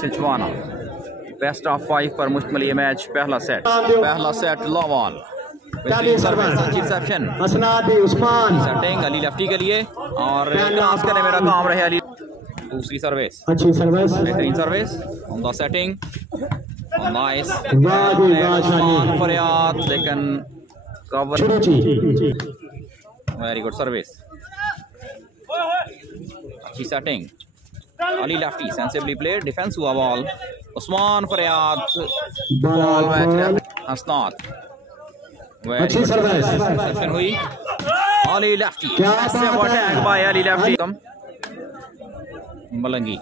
छजवाना best of 5 पर मुश्तमिल ये मैच। पहला सेट लॉवॉल रिसेप्शन उस्मान सेटिंग अली लफ्टी के लिए और क्रॉस करने मेरा काम रहे अली। दूसरी सर्विस अच्छी सर्विस बेहतरीन service on the setting nice Faryad लेकिन कवर वेरी गुड सर्विस अच्छी setting Ali Lafti sensibly played defence हुआ ball Usman Faryad ball match Hasnat अच्छी सर्विस रिसेप्शन हुई अली लफ्टी अटैक बाय अली लफ्टी मलंगी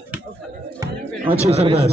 अच्छी सर्विस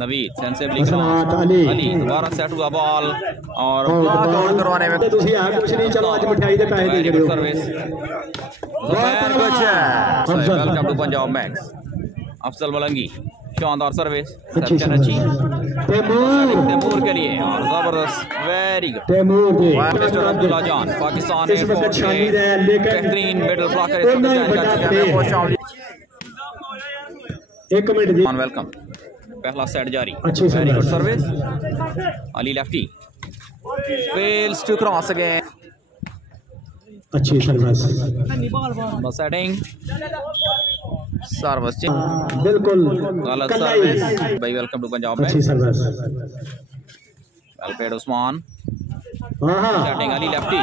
नवीद सेंसिबली अली दोबारा सेट हुआ बॉल और ब्लॉक आउट करवाने में ਤੁਸੀਂ ਆ ਕੁਝ ਨਹੀਂ चलो आज मिठाई दे पैसे दे दियो service welcome to Punjab Max Afzal Malangi शानदार सर्विस सेक्शन अच्छी तैमूर के लिए और जबरदस्त very good Taimur mister Abdullah Jan Pakistan air force के बेहतरीन मिडल ब्लॉकर एक मिनट जी वेलकम पहला सेट जारी अच्छी very good service Ali lefty fails to cross again अच्छी सर्विस सेटिंग सर्विस बिल्कुल गलत सर्विस भाई वेलकम टू पंजाब में अच्छी सर्विस वेल प्लेड उस्मान हां सेटिंग अली लेफ्टी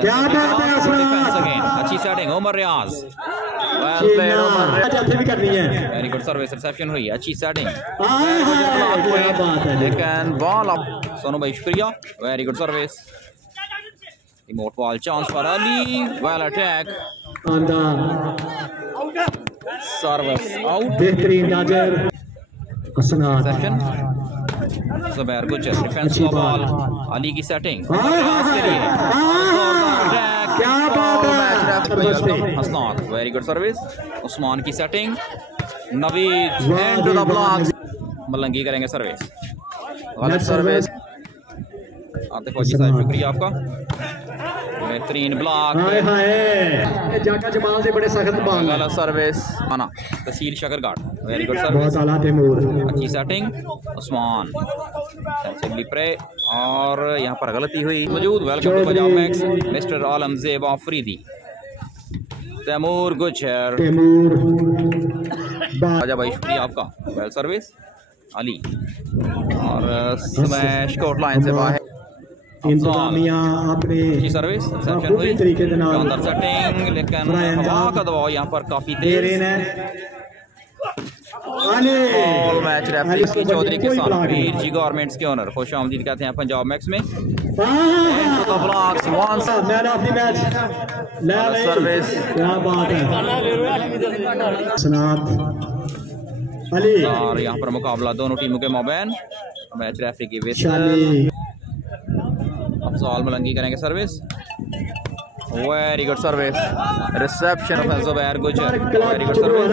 क्या बात है डिफेंस अगेन अच्छी सेटिंग उमर रियाज वेल प्लेड उमर जैसे भी करनी है वेरी गुड सर्विस रिसेप्शन हुई अच्छी सेटिंग क्या बात है लेकिन बॉल अप सोनू भाई शुक्रिया very good service remote ball chance for Ali well attack आंदा सर्विस आउट बेहतरीन नाजर हसनात सेशन ज़बीर गुजर डिफेंस का बॉल अली की सेटिंग के लिए क्या बात है Hasnat very good service Usman की setting Naveed and to the block Malangi करेंगे सर्विस गलत सर्विस आतिफ फौजी साहब शुक्रिया आपका बेहतरीन ब्लॉक जाका जमाल से बड़े सख्त बॉल गलत सर्विस आना तहसील शकरगार्ड वेरी गुड सर्विस बहुत आला तैमूर अच्छी सेटिंग उस्मान सेंसिबली प्रे और यहाँ पर गलती हुई मौजूद welcome to Punjab Max mister Alam Zeb Afridi Taimur Gujjar Raja भाई शुक्रिया आपका वेल सर्विस अली और स्मैश कोर्ट लाइन से बाहर इंतजामिया अपने सर्विस सेक्शन हुई तरीके से अंदर सेटिंग लेकिन हवा का दबाव यहाँ पर काफी तेज मैच रेफरी की चौधरी के साथ वीर जी गारमेंट्स के ओनर खुश आमदीद कहते हैं पंजाब मैक्स में सर्विस क्या बात है और यहाँ पर मुकाबला दोनों टीमों के माबैन मैच रेफरी की अफजाल मलंगी करेंगे service very good service reception Zabir Gujjar very good service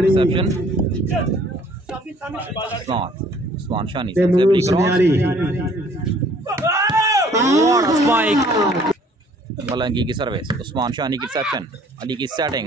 reception Usman Shani Malangi की सर्विस उस्मान शानी की रिसेप्शन अली की सेटिंग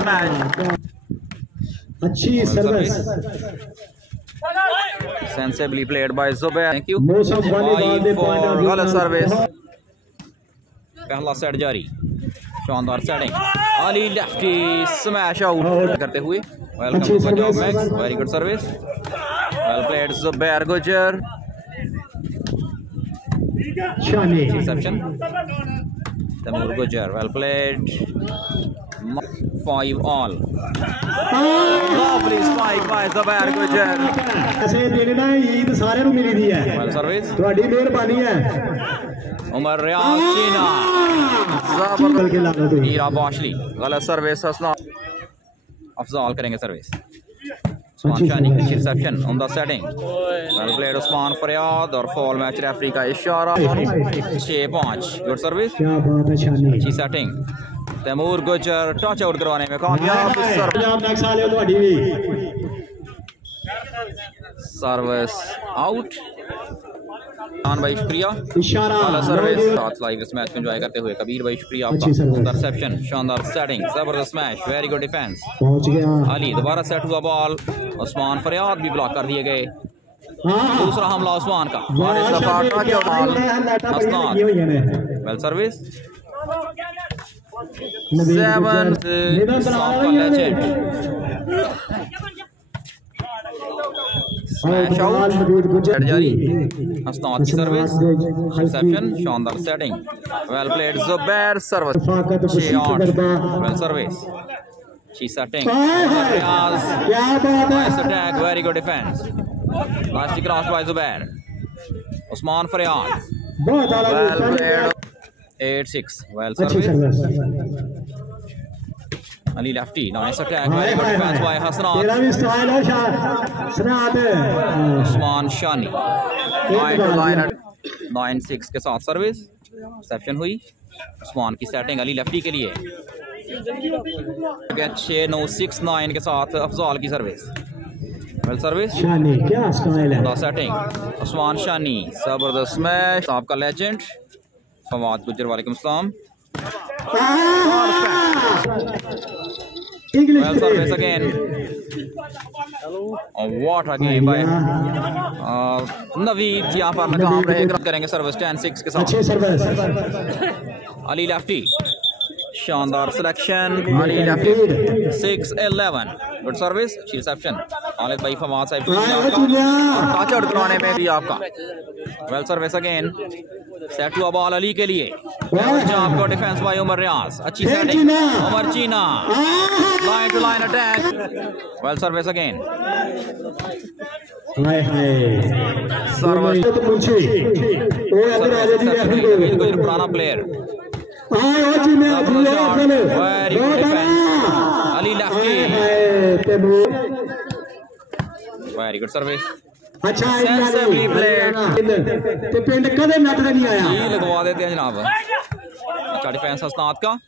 स्मैश अच्छी service sensibly played by Zabir thank you गलत सर्विस पहला सेट जारी शानदार setting Ali Lefty smash out करते हुए welcome to Punjab Max very good service well played Zabir Gujjar Shani reception Taimur Gujjar well played 5 all lovely spike bye Zabir गुजर ऐसे देने ना ईद सारे ਨੂੰ ਮਿਲੀ ਦੀ ਹੈ वेल सर्विस ਤੁਹਾਡੀ ਮਿਹਰਬਾਨੀ है उमर रियाज चीना जबरदस्त के लागत हुई हीरा बाशली गलत सर्विस हसनात अफजाल करेंगे सर्विस उस्मान शानी की reception on the setting well played Usman फरियाद और फॉल मैच रेफरी का इशारा 6-5 गुड सर्विस क्या बात है शानी अच्छी सेटिंग तैमूर गुजर टच आउट करवाने में कामयाब पंजाब मैक्स वाले ਤੁਹਾਡੀ ਵੀ सर्विस आउट। भाई शुक्रिया। सर्विस साथ लाइव इस मैच को एंजॉय करते हुए कबीर भाई शुक्रिया आपका। इंटरसेप्शन, शानदार सेटिंग, जबरदस्त smash, very good defence. Ali दोबारा सेट हुआ बॉल, उस्मान फरियाद भी ब्लॉक कर दिए गए। दूसरा हमला उस्मान का, वेल सर्विस 7 स्मैश आउट। जारी हसनात की सर्विस, रिसेप्शन, शानदार setting, well played Zubair, service 6-8, well service, अच्छी setting, nice attack, very good defence, nicely crossed by Zubair, Usman Faryad, well played 8-6, well service, Ali Lafti, nice attack, very good defence by Hasnat, Usman Shani, 9-6 के साथ service, reception हुई, उस्मान की setting Ali Lafti के लिए, 6-9-6-9 के साथ अफजाल की service, well service, setting, Usman Shani, जबरदस्त स्मैश, आपका लेजेंड फवाद गुजर, वालेकुम सलाम, well service again, what a game by Naveed, यहाँ पर नाकाम रहे, करेंगे सर्विस 10-6 के साथ, अली लफ्टी, शानदार सिलेक्शन, अली लफ्टी 6-11, गुड सर्विस, अच्छी रिसेप्शन, खालिद भाई फवाद साहब टच आउट करवाने में भी आपका, वेल सर्विस अगेन, सेट हुआ बॉल अली के लिए, आपको डिफेंस बाय उमर रियाज, अच्छी setting, Umar Cheena, line to line attack, well service again, पुराना player, very good defence, Ali Lafti, very good service, sensibly played, ते पिंड कदे नट नहीं आया, ये लगवा देते हैं जनाब, अच्छा डिफेंस हसनात का,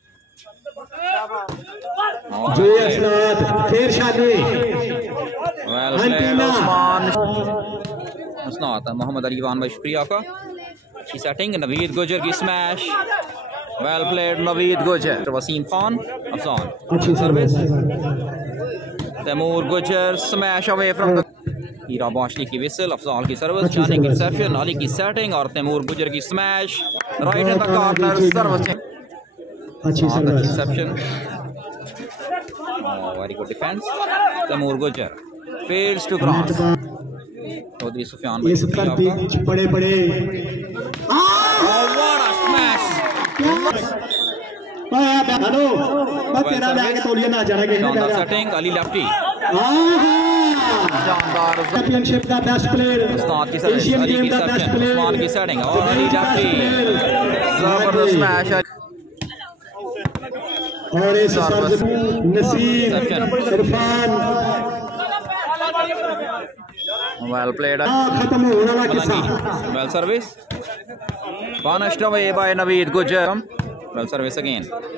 जी हसनात, फिर शादी, वेल प्लेड उस्मान, हसनात, मोहम्मद अली वान भाई शुक्रिया आपका, अच्छी सेटिंग, नवीद गुजर की स्मैश, वेल प्लेड नवीद गुजर, वसीम खान, अफजाल, अच्छी सर्विस, तैमूर गुजर, स्मैश अवे फ्रॉम द हीरा बाशली की विसल, अफजाल की सर्विस, शानी की रिसेप्शन, अली की सेटिंग और तैमूर गुजर की smash, right in the corner service, अच्छी reception, very good defence, Taimur Gujjar fails to cross, Chaudhary Sufiyan भाई बड़े बड़े, व्हाट अ स्मैश, हेलो तेरा बैग तोलिए ना जाना के सेटिंग, अली लफ्टी, शानदार चैंपियनशिप का बेस्ट प्लेयर, उस्ताद की सर्विस, अली की सेक्शन, उस्मान की सेटिंग और अली लफ्टी, जबरदस्त स्मैश, और इस service Naseer, Irfan, well played, खत्म होने वाला किस्सा, well service, punished away by Naveed Gujjar, well service again,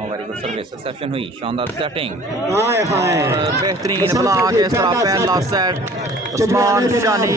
very good service, reception हुई, शानदार सेटिंग, बेहतरीन ब्लॉक, इस तरह पहला सेट उस्मान शानी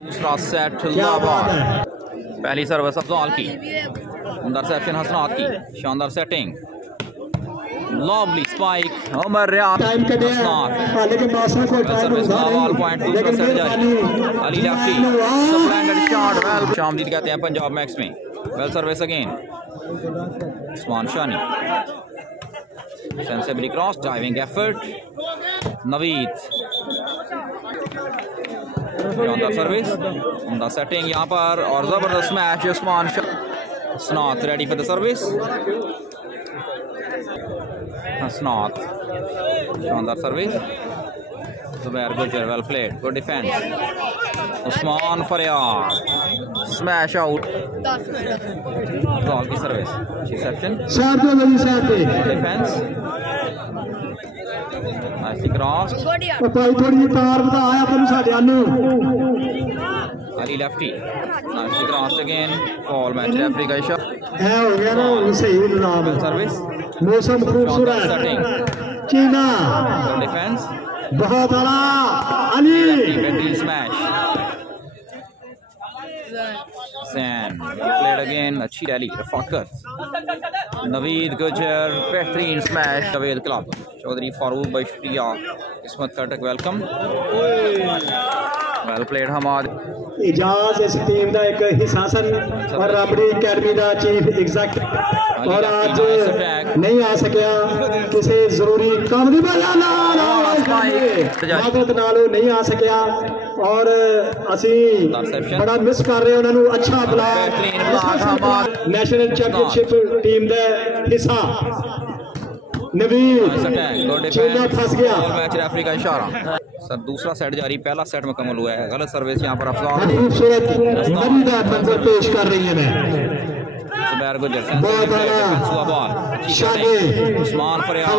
दूसरा सेट लाबाद, पहली सर्विस अफजाल की, इंटरसेप्शन हसनात की, शानदार setting, lovely spike, Umar Riaz, Hasnat, service लाबाद पॉइंट, दूसरा सेट जारी, Ali Lafti, splendid shot, well शामदीद कहते हैं पंजाब मैक्स में, well service again, Usman Shani, sensibly cross, diving effort, Naveed, शानदार सर्विस, उम्दा सेटिंग यहाँ पर और जबरदस्त match, Usman Hasnat ready for the service, Hasnat, शानदार service, Zubair Gujjar, well played, good defence, Usman Faryad, smash out, की service, reception, defence, nicely cross, थोड़ी तार बता आया तुम साडे आलू, Ali lefty nice cross again fall match referee का इशारा है हो गया ना सही निजाम सर्विस मौसम खूबसूरत चीना डिफेंस बहुत आला अली बेहतरीन स्मैश सैन प्लेड अगेन अच्छी रैली रफाकत नवीद गुजर बेहतरीन स्मैश जावेद क्लब चौधरी फारूक बशरिया किस्मत कटक welcome well played Hammad Ejaz इस टीम का एक हिस्सा सन और राबड़ी अकेडमी का चीफ एग्जीक्यूटिव और आज नहीं आ सकिया किसी जरूरी काम की वजह नहीं आ सकिया और असी बड़ा मिस कर रहे उन्होंने अच्छा बुला नेशनल चैंपियनशिप टीम का हिस्सा नवीर चीना फंस गया मैच रेफरी का इशारा सर दूसरा सेट जारी पहला सेट मुकम्मल हुआ है गलत सर्विस यहाँ पर अफजाल खूबसूरत मजेदार मंजर पेश कर रही है मैं जुबैर गुजर बॉल उस्मान फरियाद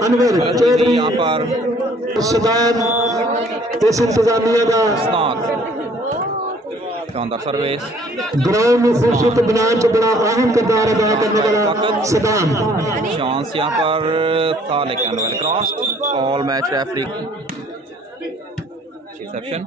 अनवर चौधरी यहाँ पर सदान इस इंतजामिया का शानदार सर्विस ग्राउंड में खूबसूरत बनाने से बड़ा अहम किरदार अदा करने वाला सदान चांस यहाँ पर था लेकिन well cross all match referee reception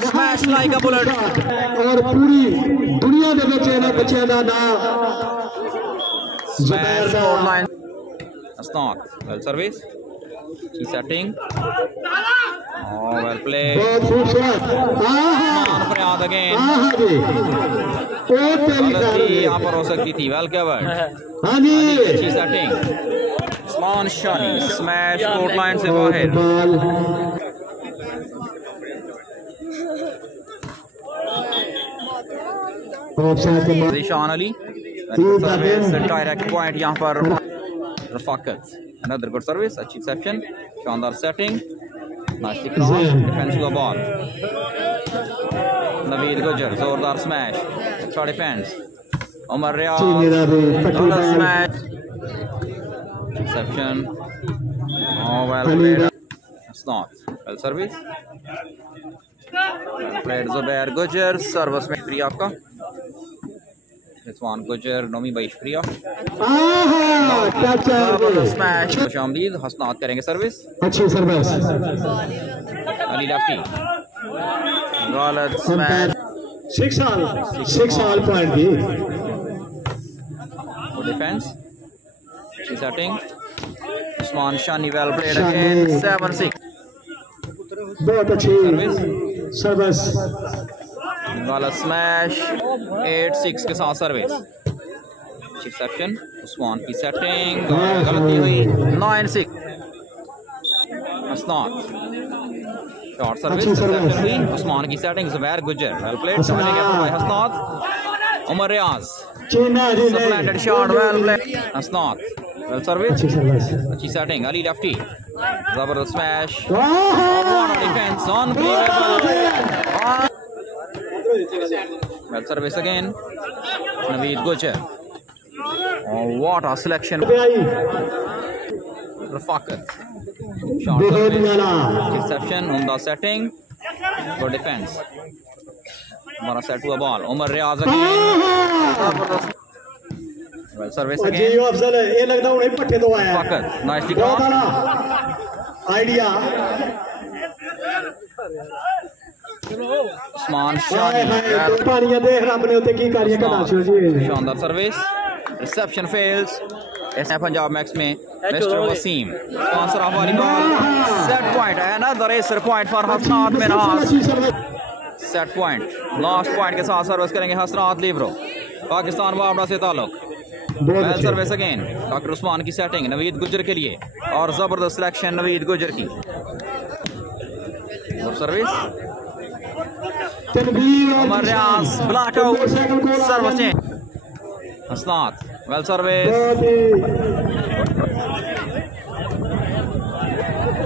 smash like a bullet और पूरी दुनिया के बच्चे ना बच्चों का नाम जुबैर दा लाइन हसनात वेल सर्विस की सेटिंग वेल प्ले बहुत खूबसूरत फरियाद अगेन ओ तेरी यहाँ पर हो सकती थी वेल कवर्ड हां जी अच्छी सेटिंग उस्मान शानी स्मैश कोर्ट लाइन से बाहर शानी डायरेक्ट पॉइंट यहाँ पर रफाकत अनदर गुड सर्विस अच्छी सेक्शन शानदार सेटिंग नाइस क्रॉस डिफेंस का बॉल नवीद गुजर जोरदार स्मैश अच्छा डिफेंस उमर रियाज स्मैश सेक्शन वेल प्लेड हसनात वेल सर्विस प्लेड जुबैर गुजर सर्विस में फ्री आपका उस्मान गुजर नोमी भाई शुक्रिया स्मैश खुशामदीद हसनात करेंगे सर्विस अच्छी सर्विस अली लेफ्टी गलत स्मैश 6 साल पॉइंट दी डिफेंस अच्छी setting Usman Shani well played again 7-6 बहुत अच्छी सर्विस वाला स्मैश 8-6 के साथ सर्विस सेक्शन उस्मान की सेटिंग गलती हुई 9-6 हसनात शॉर्ट सर्विस हुई उस्मान की setting Zubair Gujjar well played हसनात उमर रियाज सप्लेंटेड शॉट वेल प्लेड हसनात वेल सर्विस अच्छी सेटिंग अली लेफ्टी जबरदस्त smash defence well service again Naveed Gujar what a selection Rafakat shot reception on the setting good defense हमारा set हुआ ball Umar रियाज again well service again ये लगता है पट्टे तो आया Rafakat nicely cross idea Usman Shani शानदार सर्विस रिसेप्शन फेल्स ऐसे पंजाब मैक्स में mister Waseem sponsor of volleyball set point है ना दरेसर पॉइंट फॉर हसनात में सेट पॉइंट लास्ट पॉइंट के साथ सर्विस करेंगे हसनात लिबरो पाकिस्तान वापड़ा से ताल्लुक well service again doctor Usman की सेटिंग नवीद गुजर के लिए और जबरदस्त सिलेक्शन नवीद गुजर की और service Umar Riaz block out service Hasnat well service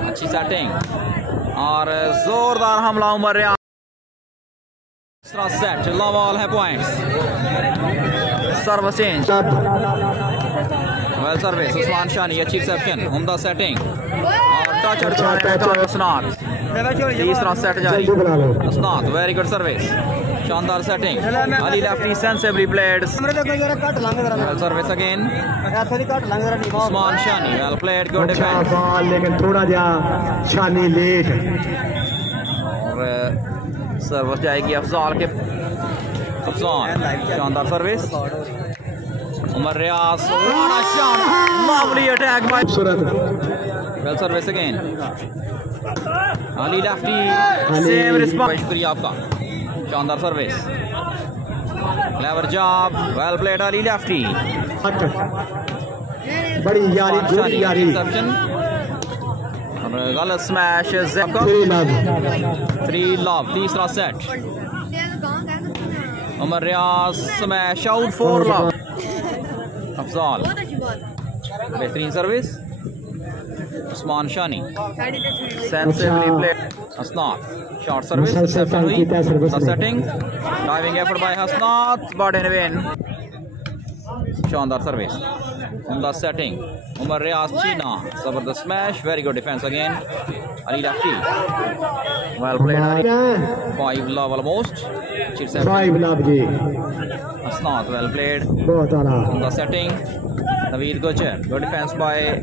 अच्छी सेटिंग और जोरदार हमला Umar Riaz set low ball है points service well service Usman Shani, अच्छी रिसेप्शन, उम्दा सेटिंग और टच हसनात, तीसरा सेट जारी हसनात, वेरी गुड सर्विस, शानदार setting, Ali Lefty sensibly played, well service again Usman Shani, well played, good defence, लेकिन थोड़ा जा शानी लेट और सर्विस जाएगी अफजाल के, अफजाल शानदार service, Umar Riaz, lovely attack by well service again, Ali lefty, same response, शुक्रिया आपका, शानदार service, clever job, well played Ali lefty, बड़ी यारी, पूरी यारी, गलत स्मैश, 3 love, तीसरा सेट, उमर रियाज स्मैश आउट, 4 love, अफजाल, बेहतरीन service, Usman Shani, sensibly played, हसनात, शॉर्ट सर्विस, रिसेप्शन हुई, setting, diving effort bye Hasnat, but in when, शानदार सर्विस, उम्दा सेटिंग, उमर रियाज चीना, जबरदस्त smash, very good defence again, Ali lefty, well played, 5 love almost, 5 love जी, हसनात, well played, बहुत आला, उम्दा setting, Naveed गुजर, गुड डिफेंस बाय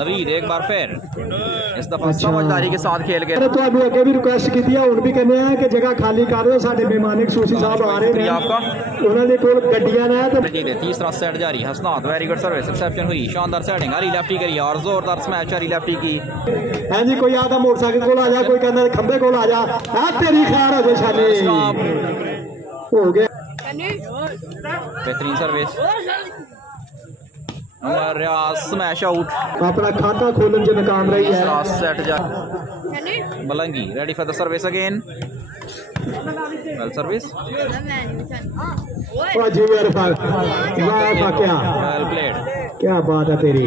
नवीद एक बार फिर, इस दफा समझदारी के साथ खेल गए, तो अभी आगे भी रिक्वेस्ट की थी और भी कहने हैं कि जगह खाली कर दो, साडे मेहमान सूसी साहब आ रहे हैं आपका, उन्होंने कोल गड्डियां ने तो ठीक है, तीसरा सेट जारी, Hasnat, very good service, reception हुई, शानदार सेटिंग, अली लेफ्टी करी और जोरदार स्मैश अली लेफ्टी की, हां जी, कोई आता मोटरसाइकिल कोल आ जा, कोई कहंदा खंबे कोल आ जा, आ तेरी खैर हो जाए शानी, हो गया, बेहतरीन सर्विस, उमर रियाज स्मैश आउट, अपना खाता खोलन से नाकाम रही है, तीसरा सेट जा, बलंगी, ready for the service again, well service, ओ जी अरफाक, वाह क्या, वेल प्लेड, क्या बात है तेरी,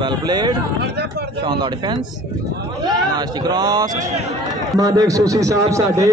वेल प्लेड, शानदार डिफेंस, नाइस क्रॉस, मादेक सूसी साहब साडे,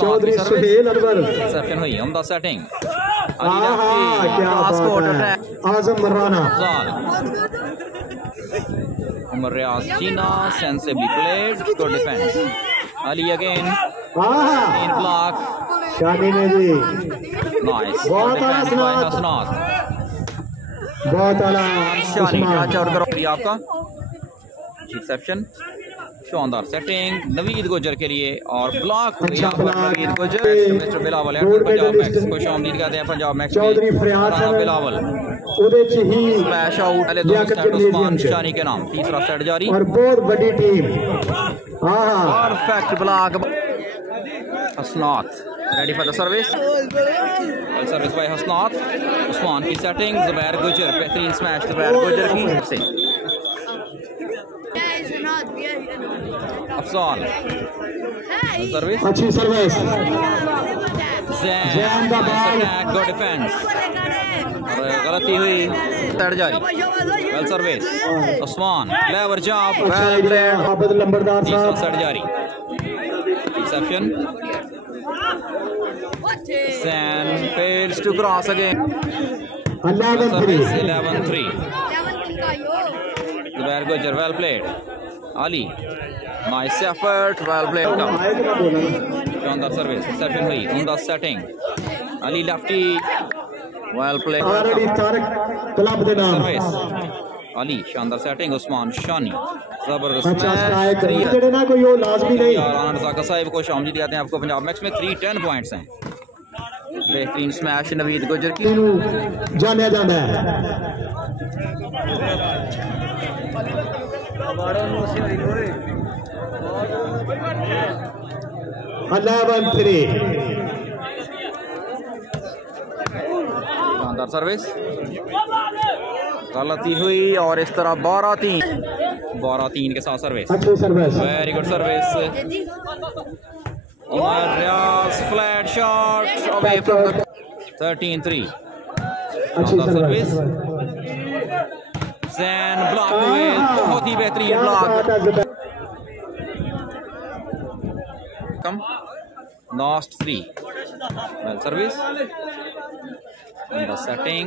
चौधरी सुहेल अनवर, रिसेप्शन हुई, उम्दा सेटिंग, क्या बात है, आजम मर्राना, Umar Riaz Cheena, sensibly played, good defence, Ali again, in block, Shani ने जी, नाइस, बहुत आला हसनात, बहुत आला, शानी टच आउट करो आपका, रिसेप्शन, शानदार सेटिंग, नवीद गुजर के लिए और ब्लॉक, नवीद गुजर, मिस्टर बिलावल, पंजाब मैक्स, खुश आमदीद कहते हैं Punjab Max, Chaudhary Bilawal, smash out, पहले 2 सेट उस्मान शानी के नाम, तीसरा सेट जारी, और बहुत बड़ी team, perfect block, Hasnat, ready for the service, service by Hasnat, Usman की सेटिंग, जुबैर गुजर, बेहतरीन स्मैश जुबैर गुजर की से, अफजाल, सर्विस, अच्छी सर्विस, गुड डिफेंस, गलती हुई, सेट जारी, well service, Usman, clever job, well played, Lambardar तीसरा सेट जारी, reception, Sen fails to cross again, 11-3, Zubir Gujar, well played, Ali, nice effort, well played, शानदार सर्विस, रिसेप्शन हुई, उम्दा setting, Ali Lefty, well played, तारक club दे नाम, सर्विस, अली शानदार सेटिंग, उस्मान शानी, जबरदस्त जेड़े ना कोई वो लाजमी नहीं, राना रज़ाक साहिब को शामजी दिखाते हैं आपको पंजाब मैक्स में 310 पॉइंट्स हैं, बेहतरीन स्मैश नवीद गुजर की, जाना जाना है, 11-3, शानदार सर्विस, गलती हुई और इस तरह 12-3 के साथ service, very good service, Umar Riaz flat shot away from the 13-3, शानदार सर्विस, जैन ब्लॉक हुए, बहुत ही बेहतरीन ब्लॉक, कम Last 3. Well service. And the setting.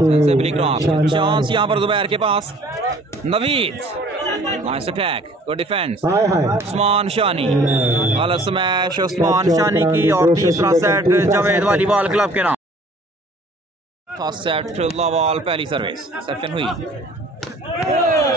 Sensibly cross. Chance यहाँ पर जुबैर के पास. Naveed. Nice attack. Good defense. Usman शानी. वाला स्मैश उस्मान शानी की और तीसरा सेट जावेद वॉलीबॉल क्लब के नाम. फर्स्ट सेट लवाल पहली सर्विस. सेक्शन हुई.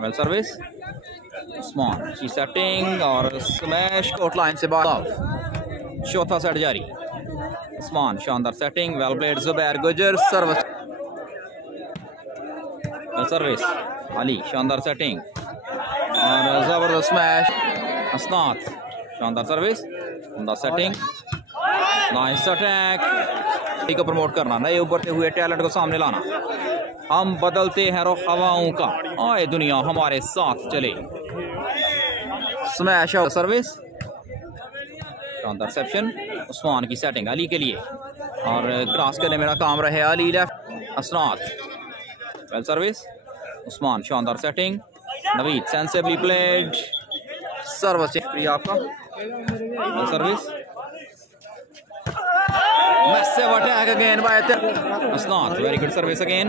Well service. उस्मान की सेटिंग और स्मैश कोर्ट लाइन से बाहर. चौथा सेट जारी. उस्मान शानदार सेटिंग. वेल प्लेड जुबैर गुजर. सर्विस. सर्विस अली शानदार सेटिंग और जबरदस्त स्मैश. हसनात शानदार सर्विस. सेटिंग. Nice attack. को प्रमोट करना, नए उभरते हुए टैलेंट को सामने लाना. हम बदलते हैं रुख हवाओं का, आए दुनिया हमारे साथ चले. स्मैश और सर्विस. शानदार सेप्शन. उस्मान की सेटिंग अली के लिए और क्रॉस करने में नाकाम रहे Ali. Left. Hasnat. Well service. Usman शानदार setting. Naveed sensibly played. Service शुक्रिया आपका. Well service. Massive attack again by Hasnat. Very good service again.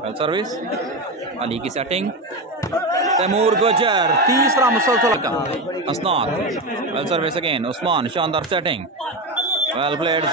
Well service. Ali की setting. तैमूर गुजर. तीसरा मुसलसल का. Hasnat. Well service again. Usman शानदार setting. Well played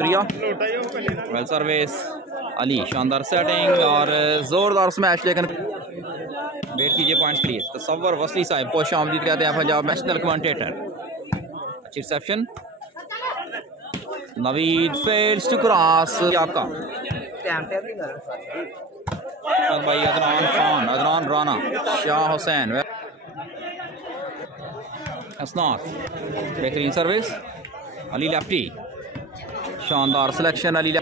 प्रिया. Well service. Ali शानदार setting और जोरदार स्मैश. लेकिन वेट कीजिए पॉइंट्स के लिए. तसव्वुर वसली साहब को शामदीद कहते हैं पंजाब नेशनल कमेंटेटर. अच्छी reception. Naveed fails to cross. आपका भाई अदनान खान, अदनान राना, शाह हुसैन. हसनात. बेहतरीन सर्विस. अली लफ्टी. शानदार सिलेक्शन. अली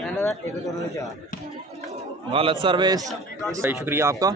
गलत सर्विस. सही शुक्रिया आपका.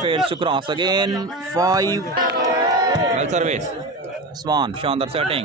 fails to cross again. 5. Well service. Usman शानदार सेटिंग.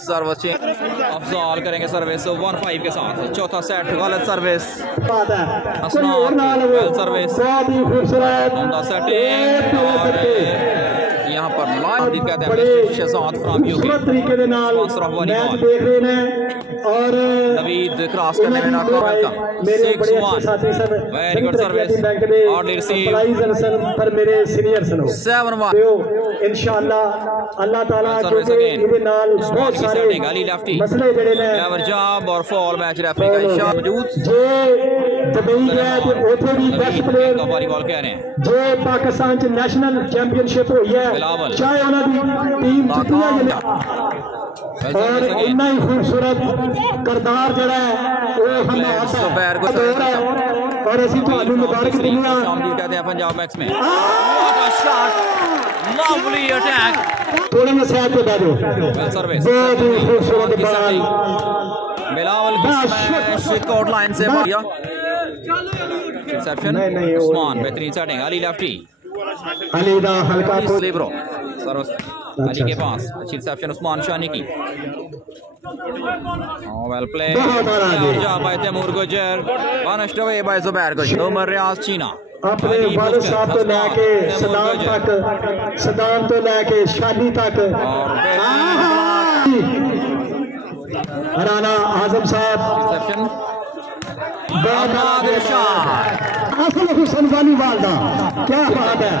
सर्विस चेंज अफजाल करेंगे सर्विस 1-5 के साथ. चौथा सेट. गलत सर्विस. Well service. सेटिंग और यहाँ पर लाइव कहते हैं शहजाद फ्रॉम यूके. और नवीद क्रॉस करने में नाकाम. वेलकम. 6-1. वेरी गुड सर्विस और रिसीव. पर मेरे सीनियर्स नो 7-1. इंशाल्लाह अल्लाह ताला के नाल बहुत सारे अली लफ्टी. मसले जड़े ने. क्लेवर जॉब और फॉल मैच रेफरी का इशारा मौजूद. जे दुबई गए ते ओथे भी बेस्ट प्लेयर का वॉलीबॉल कह रहे हैं. जे पाकिस्तान च नेशनल चैंपियनशिप हुई है, चाहे उन्हां दी टीम जीती है और इतना ही खूबसूरत करदार जड़ा है वो जुबैर को और ਅਸੀਂ ਤੁਹਾਨੂੰ ਮੁਬਾਰਕ ਦਿੰਦੇ ਹਾਂ. शामदीद कहते हैं पंजाब मैक्स में. Lovely attack. थोड़ा ना साथ पे बैठो. Well service. बहुत ही खूबसूरत बॉल. बिलावल की स्मैश कोर्ट लाइन से बढ़िया. रिसेप्शन. उस्मान बेहतरीन सेटिंग. अली लफ्टी. अली दा हल्का लिबरो. सर्विस अली के पास. अच्छी रिसेप्शन उस्मान शानी की. Well play. बाय तैमूर गुजर. पनिश्ड अवे बाय जुबैर गुजर. उमर रियाज चीना. अपने वालिद साहब तो लेके सदाम तो लेके शानी तक. राना आजम साहब. रिसेप्शन. हुसैन वॉलीबॉल का क्या बात है.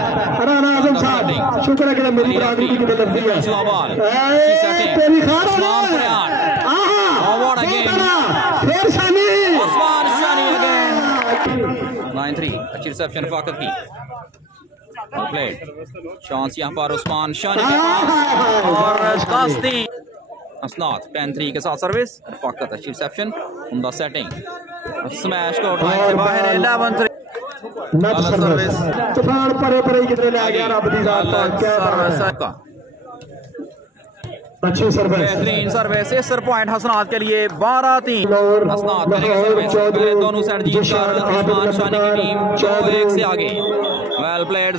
राना आजम साहब शुक्र है कि मेरी बराबरी की लगती है. तेरी खार फिर शानी. 9-3. अच्छी रिसेप्शन फाकत की. चांस यहाँ पर उस्मान शानी के पास और हसनात. 10-3 के साथ सर्विस. फाकत. अच्छी रिसेप्शन. उम्दा सेटिंग. स्मैश को से बाहर. 11-3. सर्विस. तूफान परे परे कितने ले गया रब दी जात का. क्या का अच्छी सर्विस. बेहतरीन सर्विस. 10 पॉइंट हसनात के लिए. 12-3. हसनात दोनों साइड जीत कर उस्मान शानी की टीम 2-1 से आगे. Well played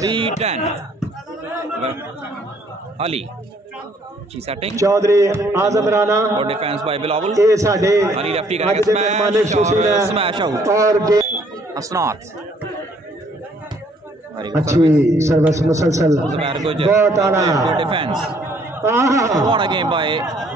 3-10. अली अच्छी सेटिंग चौधरी आजम राना और डिफेंस बाय बिलावल ये साडे अली लेफ्टी आज करेंगे दे मेहमान खुशी है स्मैश आउट और हसनात अच्छी सर्विस मुसलसल बहुत आला good defence what a game by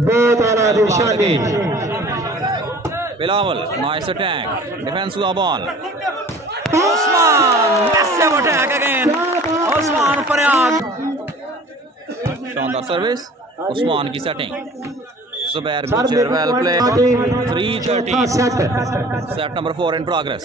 बहुत आला Shani Bilawal nice attack defence हुआ ball Usman massive attack again Usman Faryad शानदार सर्विस उस्मान की setting Zubair Gujjar well play 3-13 set number 4 in progress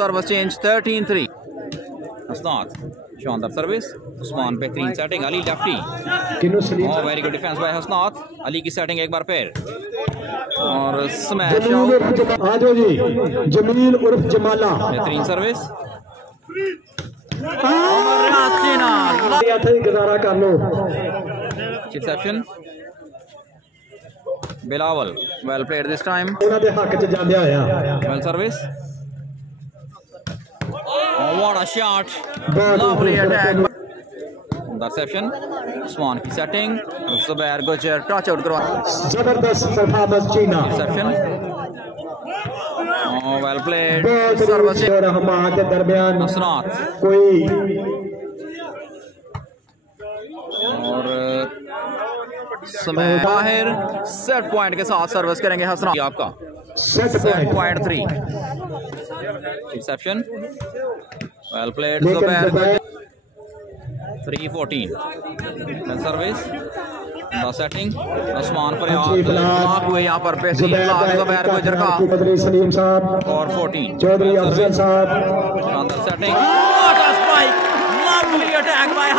service change 13-3 Hasnat शानदार सर्विस उस्मान बेहतरीन सेटिंग अली लेफ्टी और very good defence by Hasnat Ali की सेटिंग एक बार फिर और स्मैश आउट आजो जी जमील उर्फ जमाला बेहतरीन सर्विस चीना गुजारा कर लो exception Bilawal well played this time ਉਹਨਾਂ ਦੇ ਹੱਕ 'ਚ ਜਾਂਦਿਆ ਹੋਇਆ well service what a shot बहुत lovely attack interception उस्मान की सेटिंग जुबैर गुजर टच आउट करवा जबरदस्त परफॉर्मेंस चीना interception वेल प्लेड बहुत सर्विस और हमाद के दरमियान हसनात कोई और समय बाहर सेट पॉइंट के साथ सर्विस करेंगे हसनात आपका set point 3 reception well played Zubair 3-14 service the setting Usman फरियाद ब्लॉक हुए यहाँ पर जुबैर गुजर का सलीम साहब और 14 चौधरी अफजल साहब शानदार setting what a spike lovely attack by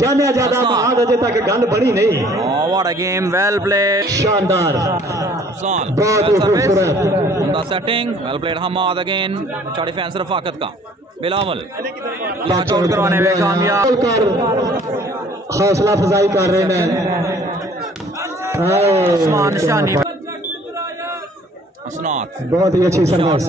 जाने ज्यादा महाद अजे तक गल बनी नहीं what a game well played शानदार उस्मान बहुत ही खूबसूरत the setting well played Hammad again अच्छा डिफेंस रफाकत का बिलावल लॉन्च आउट करवाने में कामयाब हौसला अफजाई कर रहे हैं उस्मान शानी हसनात बहुत ही अच्छी सर्विस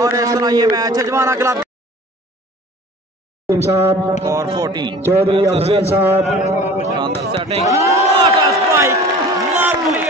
और इस तरह ये मैच छजवाना क्लब साहब और 14 चौधरी अफजल साहब शानदार setting what a strike lovely